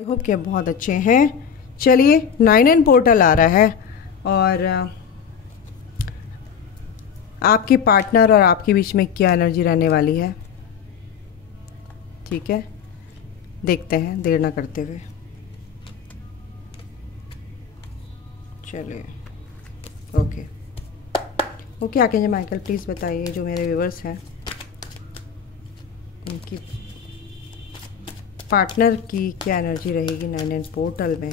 I hope कि बहुत अच्छे हैं। चलिए 9N पोर्टल आ रहा है और आपके पार्टनर और आपके बीच में क्या एनर्जी रहने वाली है, ठीक है, देखते हैं देर ना करते हुए। चलिए ओके आके माइकल प्लीज़ बताइए जो मेरे व्यूवर्स हैं उनकी पार्टनर की क्या एनर्जी रहेगी 9N पोर्टल में।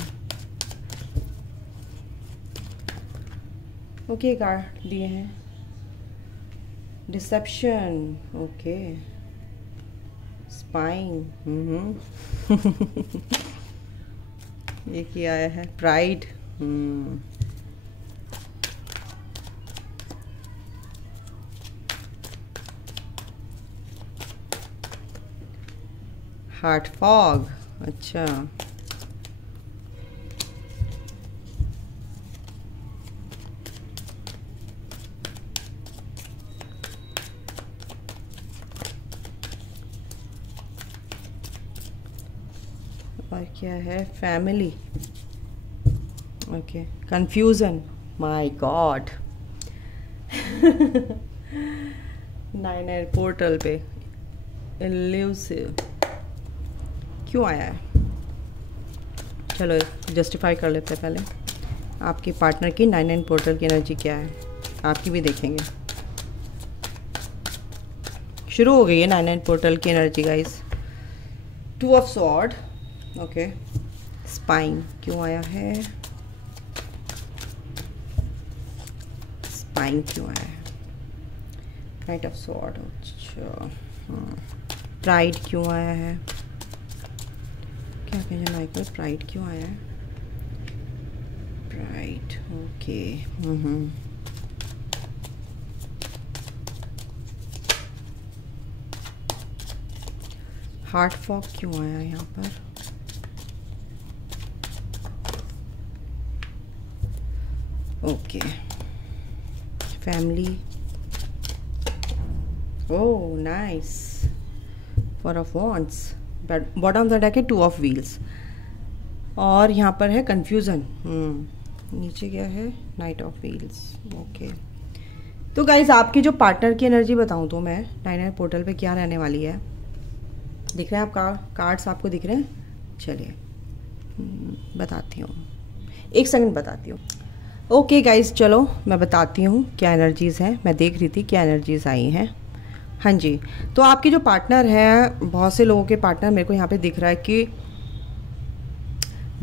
ओके कार्ड दिए हैं, डिसेप्शन, ओके, स्पाइन, ये क्या आया है, प्राइड, हार्ट फॉग, अच्छा, और क्या है, family, okay, confusion, my God 9N portal पे इल्यूसिव क्यों आया है। चलो जस्टिफाई कर लेते हैं पहले आपके पार्टनर की 9N पोर्टल की एनर्जी क्या है, आपकी भी देखेंगे। शुरू हो गई है 9N पोर्टल की energy guys. 2 of sword, okay, spine क्यों आया है, स्पाइन क्यों आया है, नाइट ऑफ स्वॉर्ड, अच्छा, प्राइड क्यों आया है, क्या कहना माइकल, प्राइड क्यों आया है, प्राइड, ओके, हार्ट फॉग क्यों आया यहाँ पर, okay, family, oh nice, 4 of wands, bottom of the deck है 2 ऑफ व्हील्स, और यहाँ पर है कंफ्यूजन, नीचे क्या है, नाइट ऑफ व्हील्स, ओके। तो गाइज आपकी जो पार्टनर की एनर्जी बताऊँ तो मैं 9N पोर्टल पे क्या रहने वाली है, दिख रहे हैं आप कार्ड्स आपको दिख रहे हैं, चलिए बताती हूँ, एक सेकंड बताती हूँ। ओके गाइज चलो मैं बताती हूँ क्या एनर्जीज़ हैं, मैं देख रही थी क्या एनर्जीज़ आई हैं। हाँ जी, तो आपके जो पार्टनर हैं, बहुत से लोगों के पार्टनर मेरे को यहाँ पे दिख रहा है कि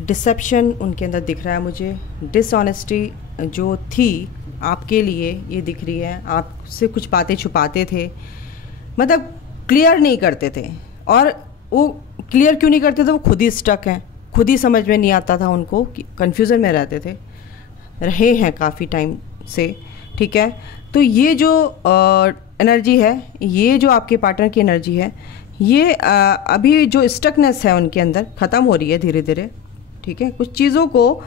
डिसेप्शन उनके अंदर दिख रहा है मुझे, डिसऑनेस्टी जो थी आपके लिए ये दिख रही है, आपसे कुछ बातें छुपाते थे, मतलब क्लियर नहीं करते थे, और वो क्लियर क्यों नहीं करते थे, वो खुद ही स्टक हैं, खुद ही समझ में नहीं आता था उनको, कन्फ्यूज़न में रहते थे, रहे हैं काफ़ी टाइम से, ठीक है। तो ये जो एनर्जी है, ये जो आपके पार्टनर की एनर्जी है, ये अभी जो स्टकनेस है उनके अंदर ख़त्म हो रही है धीरे धीरे, ठीक है। कुछ चीज़ों को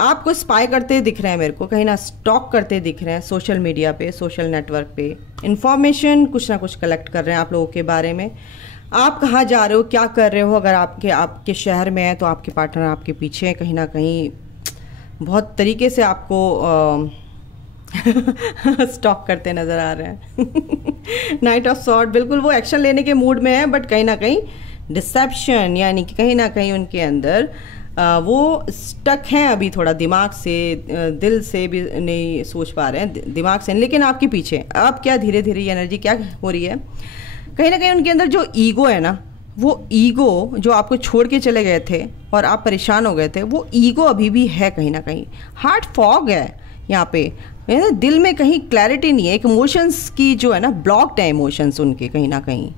आपको स्पाई करते दिख रहे हैं मेरे को, कहीं ना स्टॉक करते दिख रहे हैं, सोशल मीडिया पे, सोशल नेटवर्क पे इंफॉर्मेशन कुछ ना कुछ कलेक्ट कर रहे हैं आप लोगों के बारे में, आप कहाँ जा रहे हो, क्या कर रहे हो, अगर आपके शहर में है तो आपके पार्टनर आपके पीछे हैं, कहीं ना कहीं बहुत तरीके से आपको स्टॉक करते नज़र आ रहे हैं। नाइट ऑफ सॉर्ड, बिल्कुल वो एक्शन लेने के मूड में है, बट कहीं ना कहीं डिसेप्शन, यानी कि कहीं ना कहीं उनके अंदर वो स्टक हैं अभी थोड़ा, दिमाग से, दिल से भी नहीं सोच पा रहे हैं, दिमाग से, लेकिन आपके पीछे अब क्या धीरे धीरे ये एनर्जी क्या हो रही है, कहीं ना कहीं उनके अंदर जो ईगो है ना, वो ईगो जो आपको छोड़ के चले गए थे और आप परेशान हो गए थे, वो ईगो अभी भी है कहीं ना कहीं। हार्ट फॉग है यहाँ पे, दिल में कहीं क्लैरिटी नहीं है, एक इमोशंस की जो है ना, ब्लॉक्ड है इमोशंस उनके कहीं ना कहीं,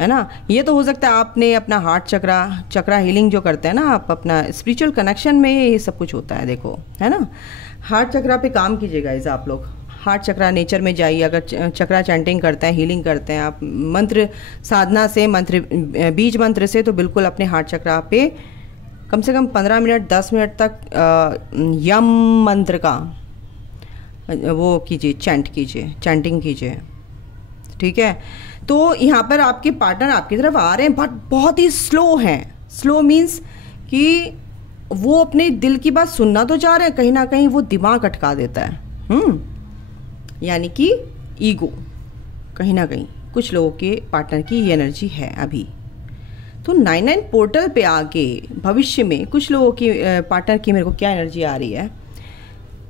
है ना। ये तो हो सकता है आपने अपना हार्ट चक्रा हीलिंग जो करते हैं ना आप, अपना स्पिरिचुअल कनेक्शन में ये सब कुछ होता है, देखो, है ना। हार्ट चक्रा पे काम कीजिएगा इस आप लोग, हार्ट चक्रा नेचर में जाइए, अगर चक्रा चैंटिंग करते हैं, हीलिंग करते हैं आप, मंत्र साधना से, बीज मंत्र से, तो बिल्कुल अपने हार्ट चक्रा पे कम से कम 15 मिनट 10 मिनट तक यम मंत्र का वो कीजिए, चैंटिंग कीजिए, ठीक है। तो यहाँ पर आपके पार्टनर आपकी तरफ आ रहे हैं, बट बहुत ही स्लो हैं। स्लो मीन्स कि वो अपने दिल की बात सुनना तो चाह रहे हैं, कहीं ना कहीं वो दिमाग अटका देता है। यानी कि ईगो, कहीं ना कहीं कुछ लोगों के पार्टनर की ये एनर्जी है अभी। तो 99 पोर्टल पे आके भविष्य में कुछ लोगों की पार्टनर की मेरे को क्या एनर्जी आ रही है।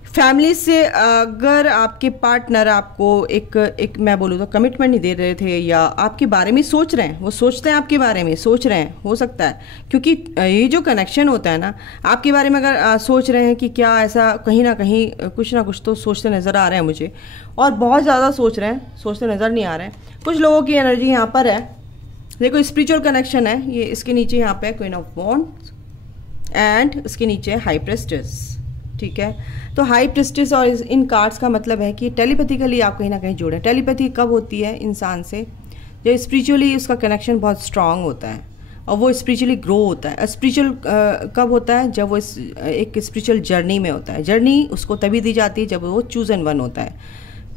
फैमिली से अगर आपके पार्टनर आपको एक मैं बोलूँ तो कमिटमेंट नहीं दे रहे थे, या आपके बारे में सोच रहे हैं, वो सोचते हैं आपके बारे में, सोच रहे हैं, हो सकता है क्योंकि ये जो कनेक्शन होता है ना, आपके बारे में अगर सोच रहे हैं कि क्या ऐसा कहीं ना कहीं कुछ ना कुछ तो सोचते नज़र आ रहे हैं मुझे, और बहुत ज़्यादा सोच रहे हैं, सोचते नज़र नहीं आ रहे हैं। कुछ लोगों की एनर्जी यहाँ पर है, देखो स्पिरिचुअल कनेक्शन है ये, इसके नीचे यहाँ पे क्वीन ऑफ वॉन्ड्स एंड इसके नीचे हाई प्रेस्टेस। ठीक है, तो हाई प्रेस्टेस और इन कार्ड्स का मतलब है कि टेलीपैथिकली आप कहीं ना कहीं जुड़े। टेलीपैथी कब होती है इंसान से, जो स्पिरिचुअली उसका कनेक्शन बहुत स्ट्रांग होता है और वो स्पिरिचुअली ग्रो होता है। स्पिरिचुअल कब होता है, जब वो एक स्पिरिचुअल जर्नी में होता है। जर्नी उसको तभी दी जाती है जब वो चूजन वन होता है।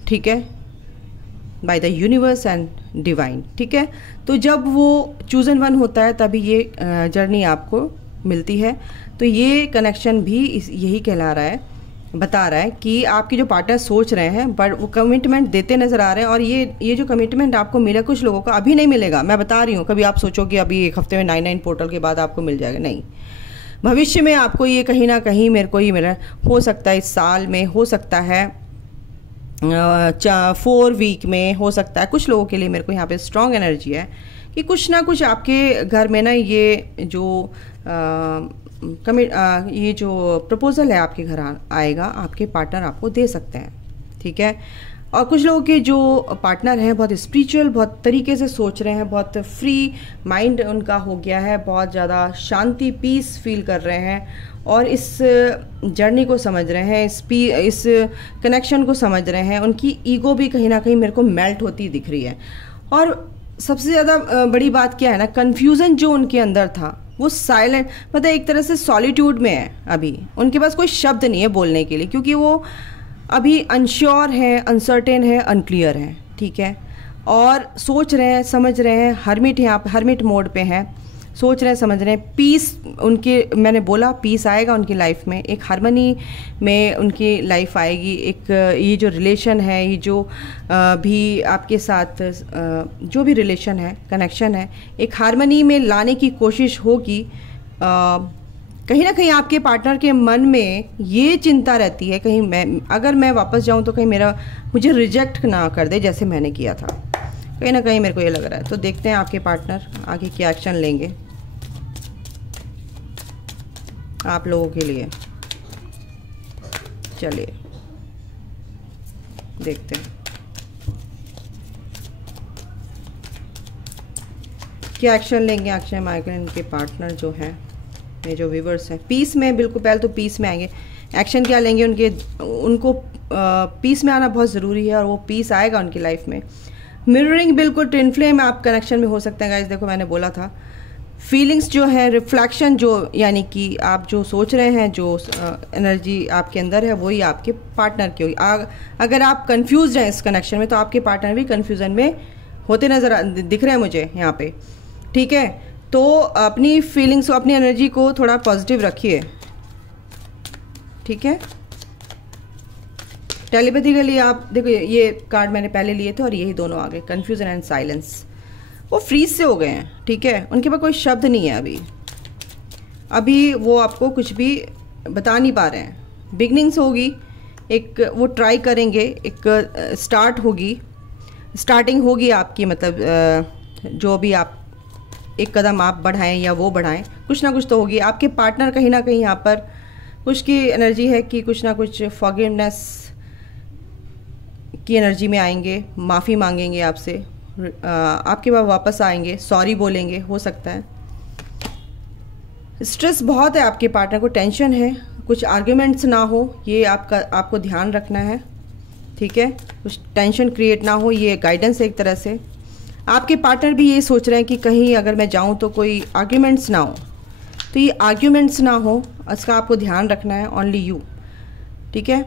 ठीक है, by the universe and divine. ठीक है, तो जब वो चूजन वन होता है तभी ये जर्नी आपको मिलती है। तो ये कनेक्शन भी यही कहला रहा है, बता रहा है कि आपके जो पार्टनर सोच रहे हैं बट वो कमिटमेंट देते नज़र आ रहे हैं, और ये जो कमिटमेंट आपको मिला कुछ लोगों का अभी नहीं मिलेगा। मैं बता रही हूँ, कभी आप सोचो कि अभी एक हफ्ते में 99 पोर्टल के बाद आपको मिल जाएगा, नहीं। भविष्य में आपको ये कहीं ना कहीं मेरे को ये मिला, हो सकता है इस साल में, हो सकता है 4 वीक में, हो सकता है। कुछ लोगों के लिए मेरे को यहाँ पे स्ट्रॉन्ग एनर्जी है कि कुछ ना कुछ आपके घर में ना ये जो ये जो प्रपोजल है आपके घर आएगा, आपके पार्टनर आपको दे सकते हैं। ठीक है, और कुछ लोगों के जो पार्टनर हैं बहुत स्पिरिचुअल, बहुत तरीके से सोच रहे हैं, बहुत फ्री माइंड उनका हो गया है, बहुत ज़्यादा शांति, पीस फील कर रहे हैं, और इस जर्नी को समझ रहे हैं, इस कनेक्शन को समझ रहे हैं। उनकी ईगो भी कहीं ना कहीं मेरे को मेल्ट होती दिख रही है। और सबसे ज़्यादा बड़ी बात क्या है ना, कन्फ्यूज़न जो उनके अंदर था वो साइलेंट, मतलब एक तरह से सॉलिट्यूड में है। अभी उनके पास कोई शब्द नहीं है बोलने के लिए, क्योंकि वो अभी अनश्योर है, अनसर्टेन है, अनक्लियर है। ठीक है, और सोच रहे हैं, समझ रहे हैं, हर्मिट यहाँ पे हर्मिट मोड पे हैं, सोच रहे हैं, समझ रहे हैं। पीस उनके, मैंने बोला पीस आएगा उनकी लाइफ में, एक हार्मनी में उनकी लाइफ आएगी। एक ये जो रिलेशन है, ये जो भी आपके साथ जो भी रिलेशन है, कनेक्शन है, एक हार्मनी में लाने की कोशिश होगी। कहीं ना कहीं आपके पार्टनर के मन में ये चिंता रहती है, कहीं अगर मैं वापस जाऊं तो कहीं मुझे रिजेक्ट ना कर दे जैसे मैंने किया था, कहीं ना कहीं मेरे को ये लग रहा है। तो देखते हैं आपके पार्टनर आगे क्या एक्शन लेंगे आप लोगों के लिए। चलिए देखते हैं क्या एक्शन लेंगे अक्षय माइग्रेन के पार्टनर जो हैं, ये जो व्यूवर्स हैं। पीस में, बिल्कुल पहले तो पीस में आएंगे। एक्शन क्या लेंगे उनको पीस में आना बहुत ज़रूरी है, और वो पीस आएगा उनकी लाइफ में। मिररिंग, बिल्कुल ट्विन फ्लेम आप कनेक्शन में हो सकते हैं गाइस। देखो मैंने बोला था, फीलिंग्स जो है, रिफ्लेक्शन जो, यानी कि आप जो सोच रहे हैं, जो एनर्जी आपके अंदर है, वही आपके पार्टनर की होगी। अगर आप कंफ्यूज हैं इस कनेक्शन में, तो आपके पार्टनर भी कंफ्यूजन में होते नज़र दिख रहे हैं मुझे यहाँ पे। ठीक है, तो अपनी फीलिंग्स को, अपनी एनर्जी को थोड़ा पॉजिटिव रखिए। ठीक है, टेलीपैथिकली आप देखो, ये कार्ड मैंने पहले लिए थे और यही दोनों आ गए, कन्फ्यूजन एंड साइलेंस। वो फ्रीज से हो गए हैं। ठीक है, उनके पास कोई शब्द नहीं है अभी वो आपको कुछ भी बता नहीं पा रहे हैं। बिगनिंग्स होगी, एक वो ट्राई करेंगे, एक स्टार्टिंग होगी आपकी, मतलब जो भी आप एक कदम आप बढ़ाएं या वो बढ़ाएं, कुछ ना कुछ तो होगी। आपके पार्टनर कहीं ना कहीं यहाँ पर कुछ की एनर्जी है कि कुछ ना कुछ फॉरगिवनेस की एनर्जी में आएंगे, माफ़ी मांगेंगे आपसे, आपके पास वापस आएंगे, सॉरी बोलेंगे, हो सकता है। स्ट्रेस बहुत है आपके पार्टनर को, टेंशन है, कुछ आर्ग्यूमेंट्स ना हो, ये आपको ध्यान रखना है। ठीक है, कुछ टेंशन क्रिएट ना हो, ये गाइडेंस है एक तरह से। आपके पार्टनर भी ये सोच रहे हैं कि कहीं अगर मैं जाऊं तो कोई आर्ग्यूमेंट्स ना हो, तो ये आर्ग्यूमेंट्स ना हो, इसका आपको ध्यान रखना है, ओनली यू। ठीक है,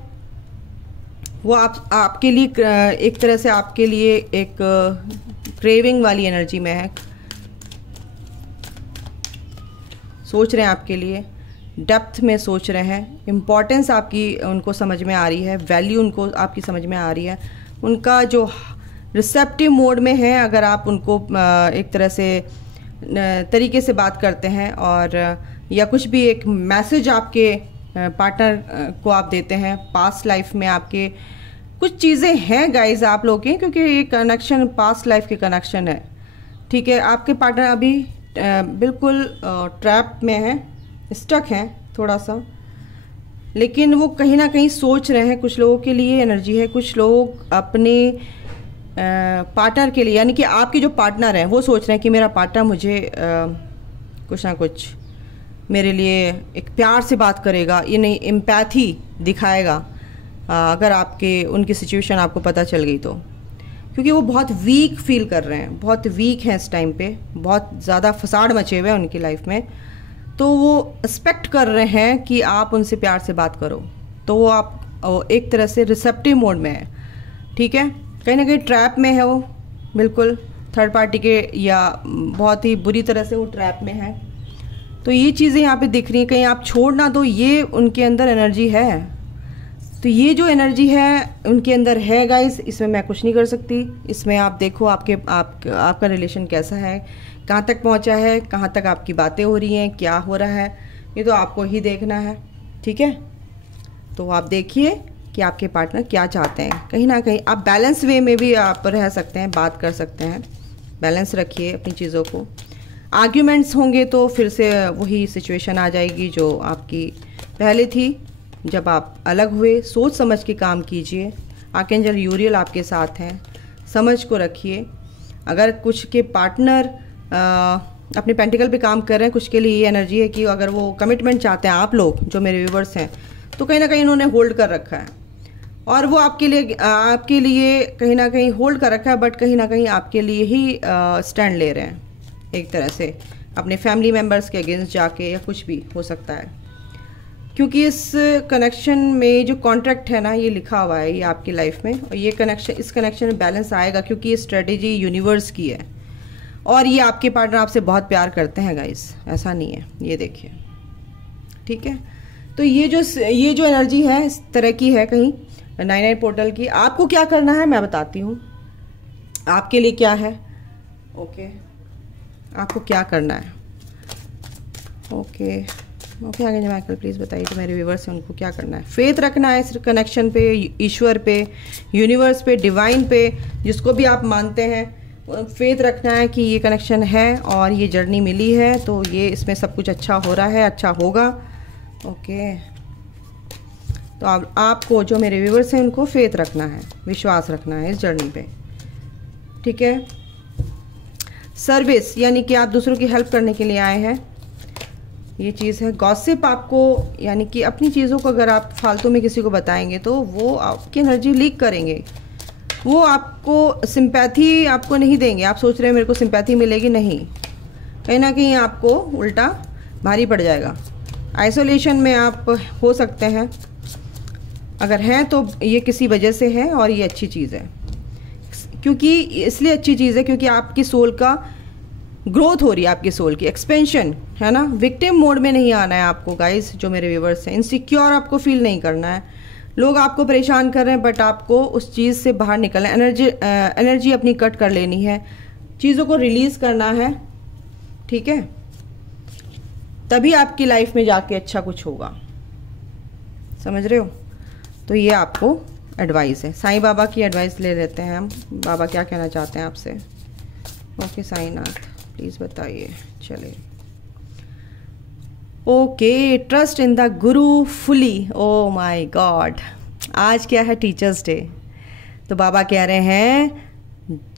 वो आपके लिए एक तरह से आपके लिए एक क्रेविंग वाली एनर्जी में है, सोच रहे हैं आपके लिए, डेप्थ में सोच रहे हैं, इम्पोर्टेंस आपकी उनको समझ में आ रही है, वैल्यू उनको आपकी समझ में आ रही है, उनका जो रिसेप्टिव मोड में है। अगर आप उनको एक तरह से तरीके से बात करते हैं और या कुछ भी एक मैसेज आपके पार्टनर को आप देते हैं, पास्ट लाइफ में आपके कुछ चीज़ें हैं गाइज आप लोग के, क्योंकि ये कनेक्शन पास्ट लाइफ के कनेक्शन है, ठीक है। आपके पार्टनर अभी बिल्कुल ट्रैप में है, स्टक हैं थोड़ा सा, लेकिन वो कहीं ना कहीं सोच रहे हैं। कुछ लोगों के लिए एनर्जी है, कुछ लोग अपने पार्टनर के लिए, यानी कि आपके जो पार्टनर हैं वो सोच रहे हैं कि मेरा पार्टनर मुझे कुछ ना कुछ मेरे लिए एक प्यार से बात करेगा, ये नहीं एम्पैथी दिखाएगा अगर आपके उनकी सिचुएशन आपको पता चल गई तो, क्योंकि वो बहुत वीक फील कर रहे हैं, बहुत वीक हैं इस टाइम पे, बहुत ज़्यादा फसाड मचे हुए हैं उनकी लाइफ में। तो वो एक्सपेक्ट कर रहे हैं कि आप उनसे प्यार से बात करो, तो वो आप एक तरह से रिसेप्टिव मोड में है, ठीक है। कहीं ना कहीं ट्रैप में है वो, बिल्कुल थर्ड पार्टी के या बहुत ही बुरी तरह से वो ट्रैप में है। तो ये चीज़ें यहाँ पे दिख रही हैं, कहीं आप छोड़ ना दो, ये उनके अंदर एनर्जी है। तो ये जो एनर्जी है उनके अंदर है गाइस, इसमें मैं कुछ नहीं कर सकती। इसमें आप देखो आपका रिलेशन कैसा है, कहाँ तक पहुँचा है, कहाँ तक आपकी बातें हो रही हैं, क्या हो रहा है, ये तो आपको ही देखना है, ठीक है। तो आप देखिए कि आपके पार्टनर क्या चाहते हैं। कहीं ना कहीं आप बैलेंस वे में भी आप रह सकते हैं, बात कर सकते हैं, बैलेंस रखिए अपनी चीज़ों को। आर्ग्यूमेंट्स होंगे तो फिर से वही सिचुएशन आ जाएगी जो आपकी पहले थी जब आप अलग हुए। सोच समझ के काम कीजिए, आर्कएंजल यूरियल आपके साथ हैं, समझ को रखिए। अगर कुछ के पार्टनर अपने पेंटिकल पे काम कर रहे हैं, कुछ के लिए ये एनर्जी है कि अगर वो कमिटमेंट चाहते हैं, आप लोग जो मेरे व्यूवर्स हैं, तो कहीं ना कहीं इन्होंने होल्ड कर रखा है और वो आपके लिए कहीं ना कहीं होल्ड कर रखा है, बट कहीं ना कहीं आपके लिए ही स्टैंड ले रहे हैं, एक तरह से अपने फैमिली मेम्बर्स के अगेंस्ट जाके, या कुछ भी हो सकता है। क्योंकि इस कनेक्शन में जो कॉन्ट्रैक्ट है ना, ये लिखा हुआ है ये आपकी लाइफ में, और ये कनेक्शन, इस कनेक्शन में बैलेंस आएगा क्योंकि ये स्ट्रेटेजी यूनिवर्स की है और ये आपके पार्टनर आपसे बहुत प्यार करते हैं गाइस, ऐसा नहीं है, ये देखिए, ठीक है। तो ये जो एनर्जी है इस तरह की है कहीं 99 पोर्टल की। आपको क्या करना है मैं बताती हूँ, आपके लिए क्या है, ओके, आपको क्या करना है, ओके आगे माइकल प्लीज़ बताइए तो मेरे व्यूवर्स हैं उनको क्या करना है। फेथ रखना है इस कनेक्शन पे, ईश्वर पे, यूनिवर्स पे, डिवाइन पे, जिसको भी आप मानते हैं, फेथ रखना है कि ये कनेक्शन है और ये जर्नी मिली है, तो ये इसमें सब कुछ अच्छा हो रहा है, अच्छा होगा, ओके। तो आपको जो मेरे व्यूवर्स हैं उनको फेथ रखना है, विश्वास रखना है इस जर्नी पे, ठीक है। सर्विस यानी कि आप दूसरों की हेल्प करने के लिए आए हैं, ये चीज़ है। गॉसिप आपको, यानी कि अपनी चीज़ों को अगर आप फालतू में किसी को बताएंगे तो वो आपकी एनर्जी लीक करेंगे, वो आपको सिंपैथी आपको नहीं देंगे। आप सोच रहे हैं मेरे को सिंपैथी मिलेगी, नहीं, कहीं ना कहीं आपको उल्टा भारी पड़ जाएगा। आइसोलेशन में आप हो सकते हैं, अगर हैं तो ये किसी वजह से है और ये अच्छी चीज़ है, क्योंकि इसलिए अच्छी चीज़ है क्योंकि आपकी सोल का ग्रोथ हो रही है, आपकी सोल की एक्सपेंशन है ना। विक्टिम मोड में नहीं आना है आपको गाइस, जो मेरे व्यूवर्स हैं, इनसिक्योर आपको फील नहीं करना है। लोग आपको परेशान कर रहे हैं बट आपको उस चीज़ से बाहर निकलना है, एनर्जी अपनी कट कर लेनी है, चीज़ों को रिलीज़ करना है, ठीक है, तभी आपकी लाइफ में जाके अच्छा कुछ होगा, समझ रहे हो। तो ये आपको एडवाइस है, साईं बाबा की एडवाइस ले लेते हैं हम, बाबा क्या कहना चाहते हैं आपसे। ओके साईनाथ प्लीज़ बताइए, चलिए। Okay, trust in the Guru fully. Oh my God, आज क्या है, टीचर्स डे। तो बाबा कह रहे हैं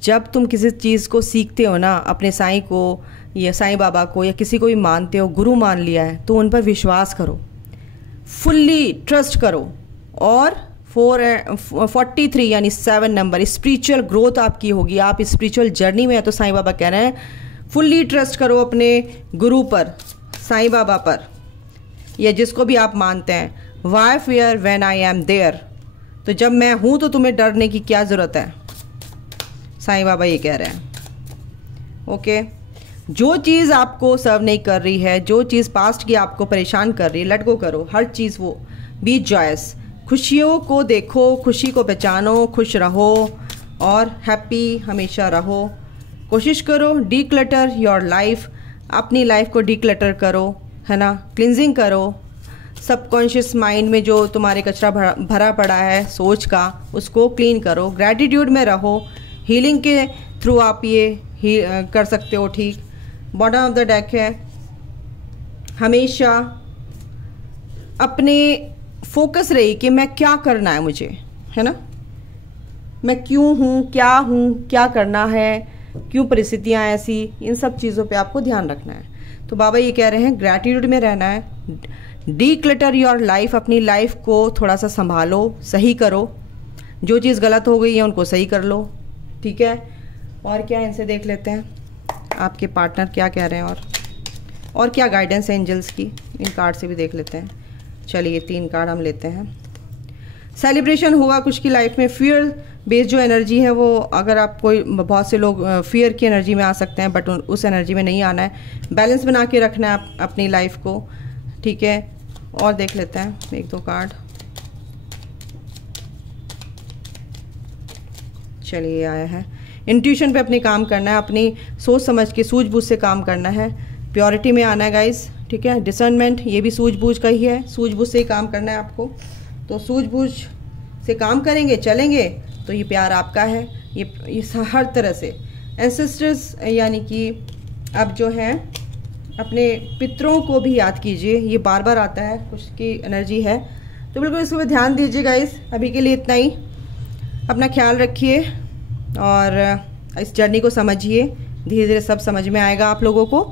जब तुम किसी चीज़ को सीखते हो ना, अपने साईं को या साईं बाबा को या किसी को भी मानते हो, गुरु मान लिया है, तो उन पर विश्वास करो, फुल्ली ट्रस्ट करो। और 43 यानी 7 नंबर स्पिरिचुअल ग्रोथ आपकी होगी, आप स्पिरिचुअल जर्नी में है। तो साईं बाबा कह रहे हैं फुल्ली ट्रस्ट करो अपने गुरु पर, साईं बाबा पर, या जिसको भी आप मानते हैं। Why fear when I am there, तो जब मैं हूँ तो तुम्हें डरने की क्या ज़रूरत है, साईं बाबा ये कह रहे हैं, ओके। जो चीज़ आपको सर्व नहीं कर रही है, जो चीज़ पास्ट की आपको परेशान कर रही है, लेट गो करो हर चीज़ वो। बी जॉयस, खुशियों को देखो, खुशी को पहचानो, खुश रहो और हैप्पी हमेशा रहो। कोशिश करो डीक्लटर योर लाइफ, अपनी लाइफ को डीक्लटर करो, है ना, क्लिनजिंग करो। सबकॉन्शियस माइंड में जो तुम्हारे कचरा भरा पड़ा है सोच का, उसको क्लीन करो। ग्रैटिट्यूड में रहो, हीलिंग के थ्रू आप ये कर सकते हो। ठीक, बॉटम ऑफ द डेक है, हमेशा अपने फोकस रही कि मैं क्या करना है मुझे, है ना, मैं क्यों हूँ, क्या करना है, क्यों परिस्थितियाँ ऐसी, इन सब चीज़ों पे आपको ध्यान रखना है। तो बाबा ये कह रहे हैं ग्रैटिट्यूड में रहना है, डीक्लटर योर लाइफ, अपनी लाइफ को थोड़ा सा संभालो, सही करो, जो चीज़ गलत हो गई है उनको सही कर लो। ठीक है, और क्या इनसे देख लेते हैं आपके पार्टनर क्या कह रहे हैं और क्या गाइडेंस है एंजल्स की, इन कार्ड से भी देख लेते हैं। चलिए 3 कार्ड हम लेते हैं। सेलिब्रेशन होगा कुछ की लाइफ में। फियर बेस्ड जो एनर्जी है वो, अगर आप कोई, बहुत से लोग फियर की एनर्जी में आ सकते हैं, बट उस एनर्जी में नहीं आना है। बैलेंस बना के रखना है अपनी लाइफ को। ठीक है, और देख लेते हैं 1-2 कार्ड। चलिए आया है, इंट्यूशन पे अपनी काम करना है, अपनी सोच समझ के सूझबूझ से काम करना है, प्योरिटी में आना है गाइस। ठीक है, डिसर्नमेंट ये भी सूझबूझ का ही है, सूझबूझ से ही काम करना है आपको। तो सूझबूझ से काम करेंगे, चलेंगे तो ये प्यार आपका है, ये हर तरह से। एंसेस्टर्स यानी कि अब जो है अपने पितरों को भी याद कीजिए, ये बार बार आता है, कुछ की एनर्जी है, तो बिल्कुल इसको भी ध्यान दीजिए गाइस। अभी के लिए इतना ही, अपना ख्याल रखिए और इस जर्नी को समझिए, धीरे धीरे सब समझ में आएगा आप लोगों को।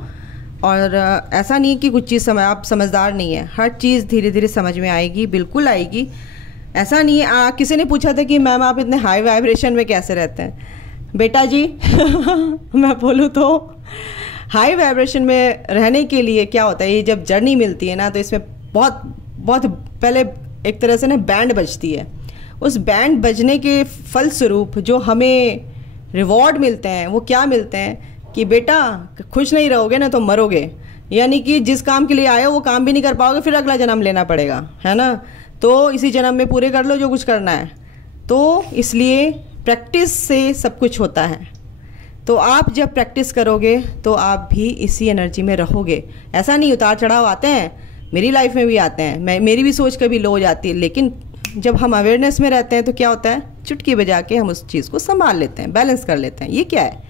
और ऐसा नहीं कि कुछ चीज़ आप समझदार नहीं है, हर चीज़ धीरे धीरे समझ में आएगी, बिल्कुल आएगी। ऐसा नहीं है, किसी ने पूछा था कि मैम आप इतने हाई वाइब्रेशन में कैसे रहते हैं। बेटा जी मैं बोलूँ तो हाई वाइब्रेशन में रहने के लिए क्या होता है, ये जब जर्नी मिलती है ना, तो इसमें बहुत बहुत पहले एक तरह से ना बैंड बजती है। उस बैंड बजने के फलस्वरूप जो हमें रिवॉर्ड मिलते हैं वो क्या मिलते हैं कि बेटा खुश नहीं रहोगे ना तो मरोगे, यानी कि जिस काम के लिए आए हो वो काम भी नहीं कर पाओगे, फिर अगला जन्म लेना पड़ेगा, है ना। तो इसी जन्म में पूरे कर लो जो कुछ करना है। तो इसलिए प्रैक्टिस से सब कुछ होता है। तो आप जब प्रैक्टिस करोगे तो आप भी इसी एनर्जी में रहोगे। ऐसा नहीं उतार चढ़ाव आते हैं, मेरी लाइफ में भी आते हैं, मेरी भी सोच कभी लो हो जाती है, लेकिन जब हम अवेयरनेस में रहते हैं तो क्या होता है, चुटकी बजा के हम उस चीज़ को संभाल लेते हैं, बैलेंस कर लेते हैं। ये क्या है,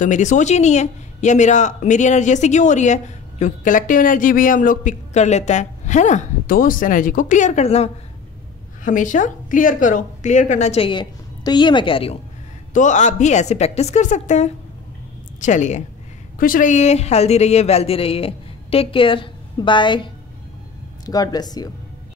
तो मेरी सोच ही नहीं है, या मेरी एनर्जी ऐसी क्यों हो रही है, क्योंकि कलेक्टिव एनर्जी भी हम लोग पिक कर लेते हैं, है ना। तो उस एनर्जी को क्लियर करना, हमेशा क्लियर करो, क्लियर करना चाहिए। तो ये मैं कह रही हूँ, तो आप भी ऐसे प्रैक्टिस कर सकते हैं। चलिए, खुश रहिए, हेल्दी रहिए, वेल्दी रहिए। Take care, bye, God bless you.